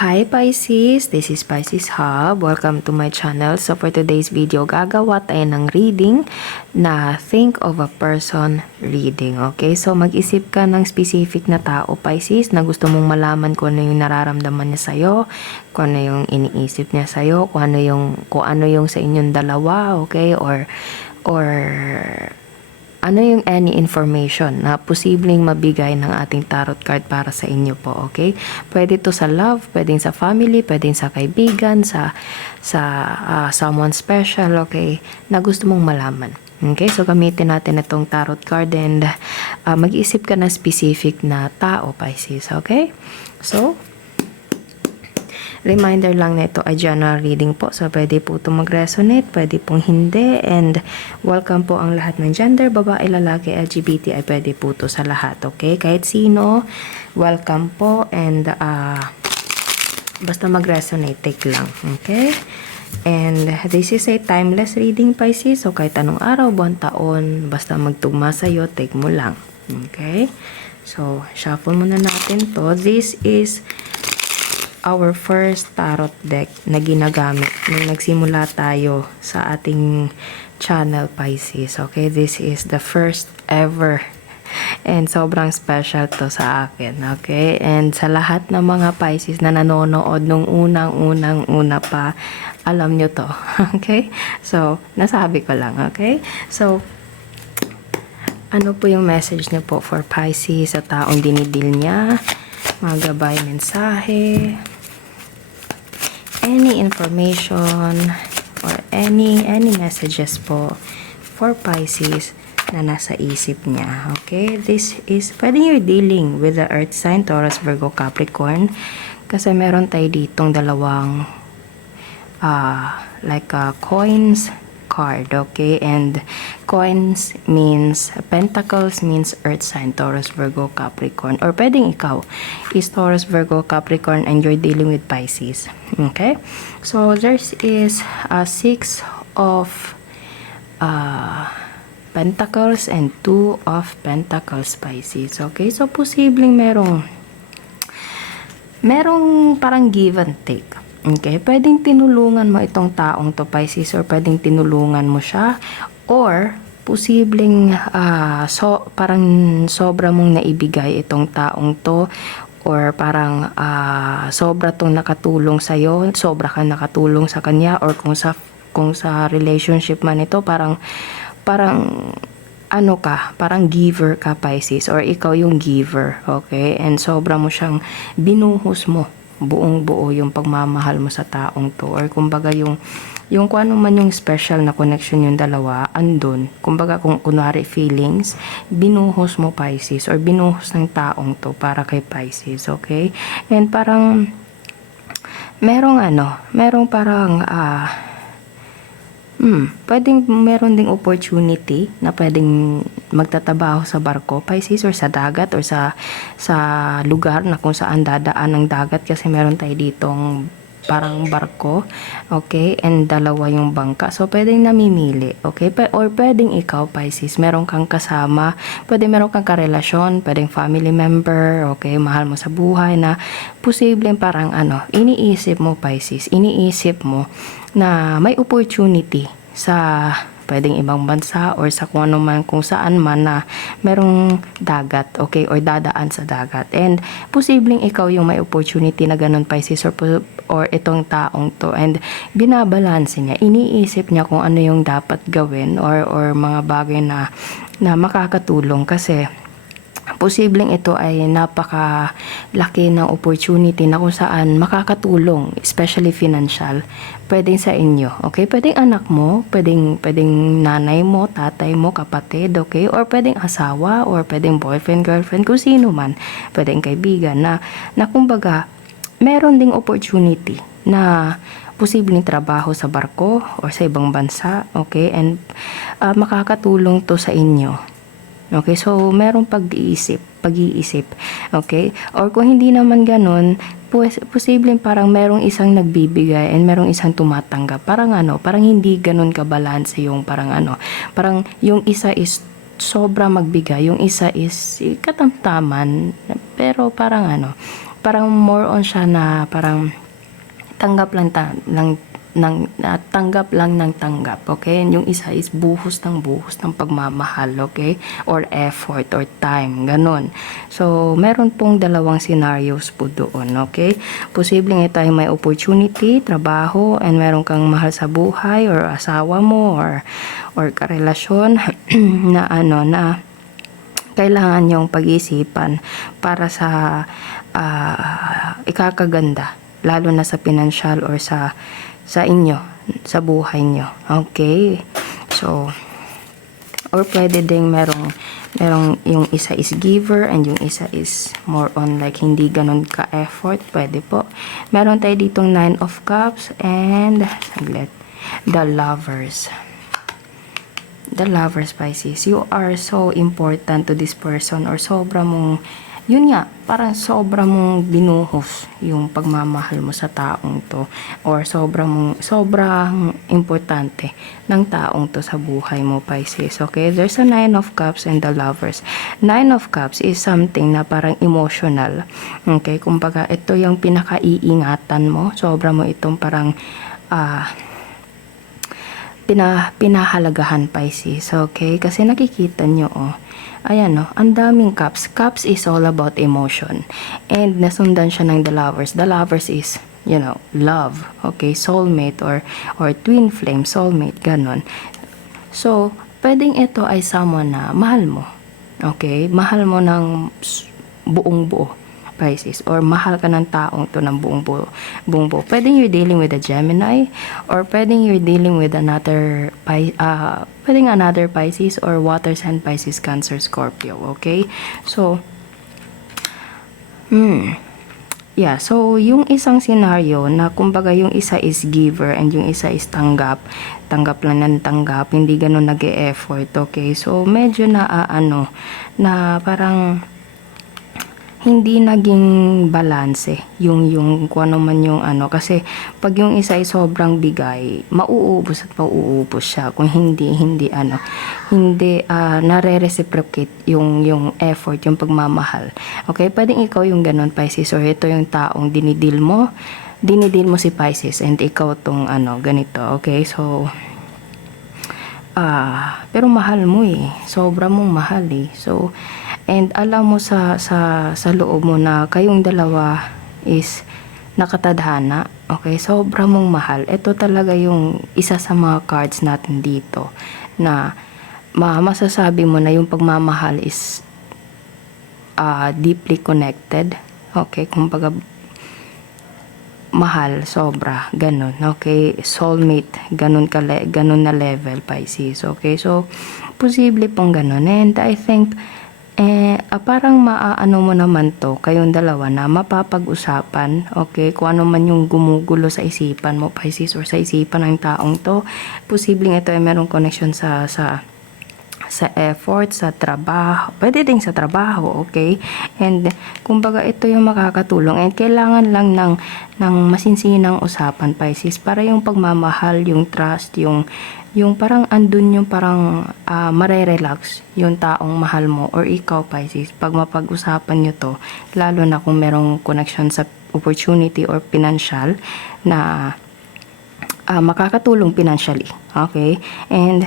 Hi Pisces, this is Pisces Hub. Welcome to my channel. So for today's video, gagawa tayo ng reading na think of a person reading. Okay, so mag-isip ka ng specific na tao Pisces na gusto mong malaman kung ano yung nararamdaman niya sa'yo, kung ano yung iniisip niya sa'yo, kung ano yung sa inyong dalawa, okay, or ano yung any information na posibleng mabigay ng ating tarot card para sa inyo po, okay? Pwede to sa love, pwedeng sa family, pwedeng sa kaibigan, sa someone special, okay? Na gusto mong malaman. Okay, so gamitin natin itong tarot card and mag-isip ka na specific na tao, Pisces, okay? So, reminder lang na ito ay general reading po. So, pwede po ito mag-resonate, pwede pong hindi. And welcome po ang lahat ng gender, babae, lalaki, LGBT, ay pwede po ito sa lahat. Okay? Kahit sino, welcome po. And basta mag-resonate, take lang. Okay? And this is a timeless reading, Pisces. So, kahit anong araw, buwan, taon, basta magtugma sa'yo, take mo lang. Okay? So, shuffle muna natin to. This is our first tarot deck na ginagamit nung nagsimula tayo sa ating channel, Pisces. Okay, this is the first ever and sobrang special to sa akin. Okay, and sa lahat ng mga Pisces na nanonood nung unang-una pa, alam nyo to. Okay, so nasabi ko lang. Okay, so ano po yung message niyo po for Pisces sa taong dinidil niya? Mga gabay, mensahe, any information or any messages po for Pisces na nasa isip niya. Okay, this is pwedeng you're dealing with the earth sign, Taurus, Virgo, Capricorn, kasi meron tayo ditong dalawang coins card, okay? And coins means, pentacles means earth sign, Taurus, Virgo, Capricorn, or pwedeng ikaw is Taurus, Virgo, Capricorn and you're dealing with Pisces. Okay, so there is a 6 of pentacles and 2 of pentacles, Pisces. Okay, so posibleng merong parang give and take. Okay, pwedeng tinulungan mo itong taong to, Pisces, or pwedeng tinulungan mo siya, or posibleng parang sobra mong naibigay itong taong to, or parang sobra tong nakatulong sa'yo, sobra ka nakatulong sa kanya, or kung sa relationship man ito, parang ano ka, parang giver ka, Pisces, or ikaw yung giver, okay? And sobra mo siyang binuhos mo, buong buo yung pagmamahal mo sa taong to, or kumbaga yung kung ano man yung special na connection yung dalawa, andun. Kumbaga kung kunwari feelings, binuhos mo, Pisces, or binuhos ng taong to para kay Pisces, okay? And parang merong parang pwedeng meron ding opportunity na pwedeng magtatabaho sa barko, Pisces, or sa dagat, or sa lugar na kung saan dadaan ng dagat, kasi meron tayo ditong parang barko, okay, and dalawa yung bangka, so pwedeng namimili, okay, or pwedeng ikaw, Pisces, meron kang kasama, pwedeng meron kang karelasyon, pwedeng family member, okay, mahal mo sa buhay na posibleng parang iniisip mo, Pisces, iniisip mo na may opportunity sa pwedeng ibang bansa or sa kung ano man, kung saan man na merong dagat, okay, or dadaan sa dagat, and posibleng ikaw yung may opportunity na ganun, Pisces, or itong taong to, and binabalanse niya, iniisip niya kung ano yung dapat gawin, or mga bagay na makakatulong, kasi posibleng ito ay napakalaki ng opportunity na kung saan makakatulong, especially financial, pwedeng sa inyo, okay? Pwedeng anak mo, pwedeng nanay mo, tatay mo, kapatid, okay? Or pwedeng asawa, or pwedeng boyfriend, girlfriend, kung sino man, pwedeng kaibigan na kumbaga, meron ding opportunity na posibleng trabaho sa barko or sa ibang bansa, okay? And makakatulong to sa inyo. Okay, so merong pag-iisip, okay? Or kung hindi naman ganun, posibleng parang merong isang nagbibigay and merong isang tumatanggap. Parang hindi ganun kabalanse yung parang yung isa is sobra magbigay, yung isa is katamtaman, pero parang parang more on siya na parang tanggap lang tanggap lang ng tanggap, okay? And yung isa is buhos ng pagmamahal, okay? Or effort or time, ganun. So, meron pong dalawang scenarios po doon, okay? Posibleng ito ay may opportunity, trabaho, and meron kang mahal sa buhay or asawa mo or karelasyon na na kailangan yung pag-isipan para sa ikakaganda, lalo na sa financial or sa inyo, sa buhay nyo. Okay? So, or pwede ding merong yung isa is giver and yung isa is more on like hindi ganun ka-effort. Pwede po. Meron tayo ditong 9 of Cups and the Lovers. The Lovers, Pisces. You are so important to this person or sobra mong yun nga, parang sobra mong binuhos yung pagmamahal mo sa taong to or sobrang importante ng taong to sa buhay mo, Pisces. Okay, there's a 9 of Cups and the Lovers. 9 of Cups is something na parang emotional. Okay, kumbaga ito yung pinakaiingatan mo, sobra mo itong parang pinahalagahan, Pisces. Okay, kasi nakikita nyo ayan ang daming cups. Cups is all about emotion. And nasundan siya ng the Lovers. The Lovers is, love. Okay, soulmate or twin flame, soulmate, ganon. So, pwedeng ito ay someone na mahal mo. Okay, mahal mo ng buong buo, Pisces, or mahal ka ng taong to ng buong buo. Pwedeng you're dealing with a Gemini or pwedeng you're dealing with another Pisces or water sign, Pisces, Cancer, Scorpio. Okay? So, yeah. So, yung isang scenario na kumbaga yung isa is giver and yung isa is tanggap lang ng tanggap, hindi ganun nag-e-effort. Okay? So, medyo na parang hindi naging balanse yung kung ano man yung kasi pag yung isa ay sobrang bigay, mauubos siya kung hindi nare-reciprocate yung effort, yung pagmamahal. Okay, pwedeng ikaw yung ganun, Pisces, or ito yung taong dinidil mo si Pisces and ikaw tong ganito. Okay, so pero mahal mo sobra mong mahal so and alam mo sa loob mo na kayong dalawa is nakatadhana. Okay, sobra mong mahal. Ito talaga yung isa sa mga cards natin dito na masasabi mo na yung pagmamahal is deeply connected. Okay, kumbaga mahal, sobra, ganun. Okay, soulmate, ganun na level, Pisces. Okay, so posible pong ganun. And I think parang maaano mo naman to, kayong dalawa na mapapag-usapan, okay, kung ano man yung gumugulo sa isipan mo, Pisces, or sa isipan ng taong to. Posibleng ito ay merong connection sa effort, sa trabaho, pwede din sa trabaho, okay? And kumbaga ito yung makakatulong and kailangan lang ng masinsinang usapan, Pisces, para yung pagmamahal, yung trust, yung parang andun yung parang mare-relax yung taong mahal mo or ikaw, Pisces, pag mapag-usapan nyo to, lalo na kung merong connection sa opportunity or financial na makakatulong financially, okay? And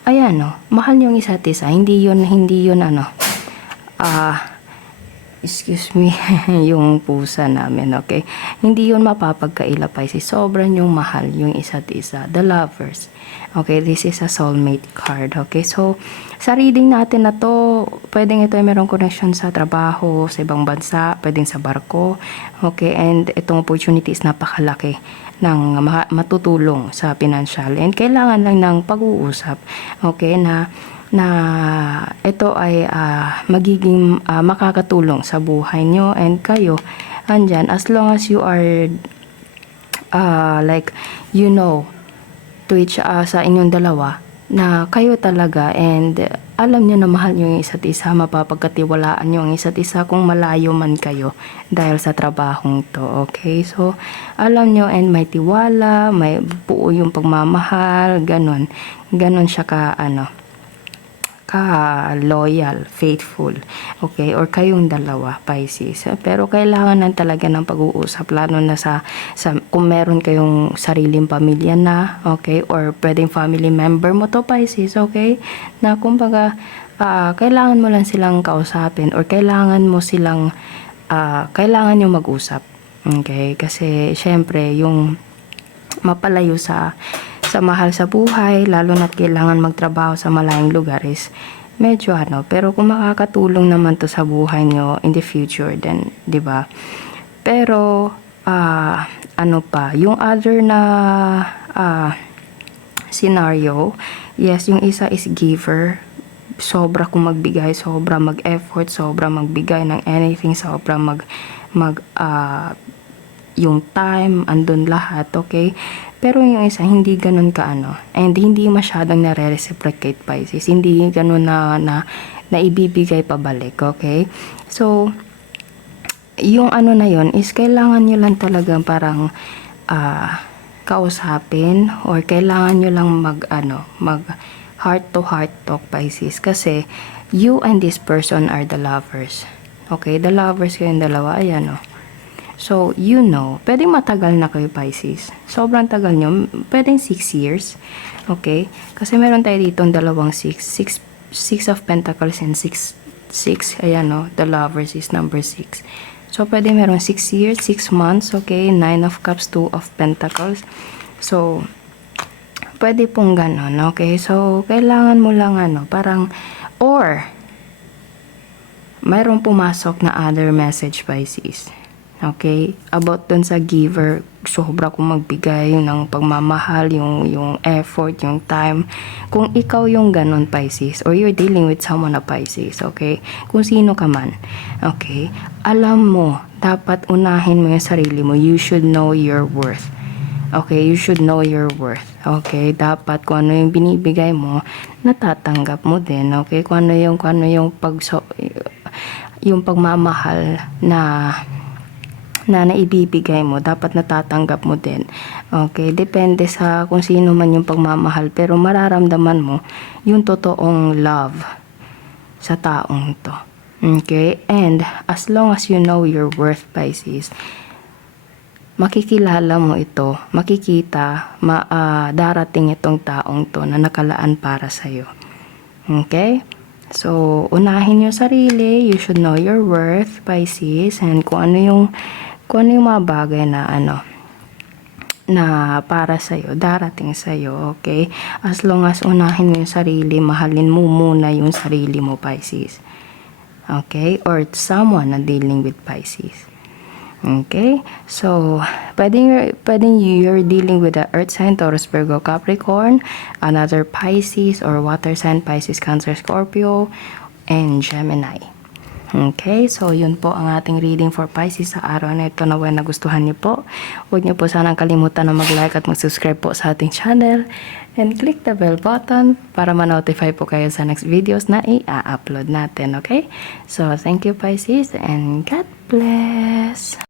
ayan mahal yung isa't isa, hindi yun excuse me, yung pusa namin, okay? Hindi yun mapapagkaila, Pisces. Sobrang yung mahal yung isa't isa. The Lovers. Okay, this is a soulmate card. Okay, so sa reading natin na to, pwedeng ito ay merong connection sa trabaho, sa ibang bansa, pwedeng sa barko. Okay, and itong opportunity is napakalaki ng matutulong sa financial. And kailangan lang ng pag-uusap. Okay, na ito ay magiging makakatulong sa buhay nyo and kayo andyan as long as you are to each sa inyong dalawa na kayo talaga and alam nyo na mahal nyo yung isa't isa, mapapagkatiwalaan nyo ang isa't isa kung malayo man kayo dahil sa trabahong to. Okay, so alam nyo and may tiwala, may buo yung pagmamahal, ganon siya loyal, faithful, okay, or kayong dalawa, Pisces. Pero kailangan na talaga ng pag-uusap, lalo na sa kung meron kayong sariling pamilya na, okay, or pwedeng family member mo to, Pisces, okay, na kumbaga kailangan mo lang silang kausapin, or kailangan mo silang kailangan nyo mag-usap, okay, kasi syempre yung mapalayo sa mahal sa buhay, lalo na't kailangan magtrabaho sa malayong lugar is medyo pero kung makakatulong naman to sa buhay nyo in the future, then 'di ba? Pero yung other na scenario, yes, yung isa is giver, sobra kung magbigay, sobra mag-effort, sobra magbigay ng anything, sobra yung time, andun lahat, okay? Pero yung isa, hindi ganun and hindi masyadong nare-reciprocate, Pisces. Hindi ganun na ibibigay pabalik, okay? So, yung na yun is kailangan nyo lang talagang parang kausapin, or kailangan nyo lang mag heart to heart talk, Pisces. Kasi, you and this person are the lovers. Okay? The lovers kayong dalawa, ayan So, pwedeng matagal na kayo, Pisces. Sobrang tagal nyo. Pwedeng 6 years. Okay? Kasi meron tayo dito ang dalawang 6. 6 of Pentacles and 6. Ayan, the lovers is number 6. So, pwede meron 6 years, 6 months. Okay? 9 of Cups, 2 of Pentacles. So, pwede pong ganon. Okay? So, kailangan mo lang parang, or, mayroong pumasok na other message, Pisces. Okay? About dun sa giver, sobra kong magbigay ng pagmamahal, yung effort, yung time. Kung ikaw yung ganon, Pisces, or you're dealing with someone na Pisces, okay? Kung sino ka man, okay? Alam mo, dapat unahin mo yung sarili mo. You should know your worth. Okay? You should know your worth. Okay? Dapat kung ano yung binibigay mo, natatanggap mo din. Okay? Kung ano yung yung pagmamahal na naibibigay mo, dapat natatanggap mo din. Okay? Depende sa kung sino man yung pagmamahal, pero mararamdaman mo yung totoong love sa taong to. Okay? And as long as you know your worth, Pisces, makikilala mo ito, makikita, darating itong taong to na nakalaan para sa'yo. Okay? So, unahin yung sarili, you should know your worth, Pisces, and kung ano yung mga bagay na para sa'yo, darating sa'yo, okay? As long as unahin mo yung sarili, mahalin mo muna yung sarili mo, Pisces. Okay? Or someone na dealing with Pisces. Okay? So, pwedeng you're dealing with the Earth sign, Taurus, Virgo, Capricorn, another Pisces, or water sign, Pisces, Cancer, Scorpio, and Gemini. Okay, so yun po ang ating reading for Pisces sa araw na ito. Naway nagustuhan niyo po. Huwag niyo po sanang kalimutan na mag-like at mag-subscribe po sa ating channel. And click the bell button para ma-notify po kayo sa next videos na i-upload natin. Okay? So, thank you, Pisces, and God bless!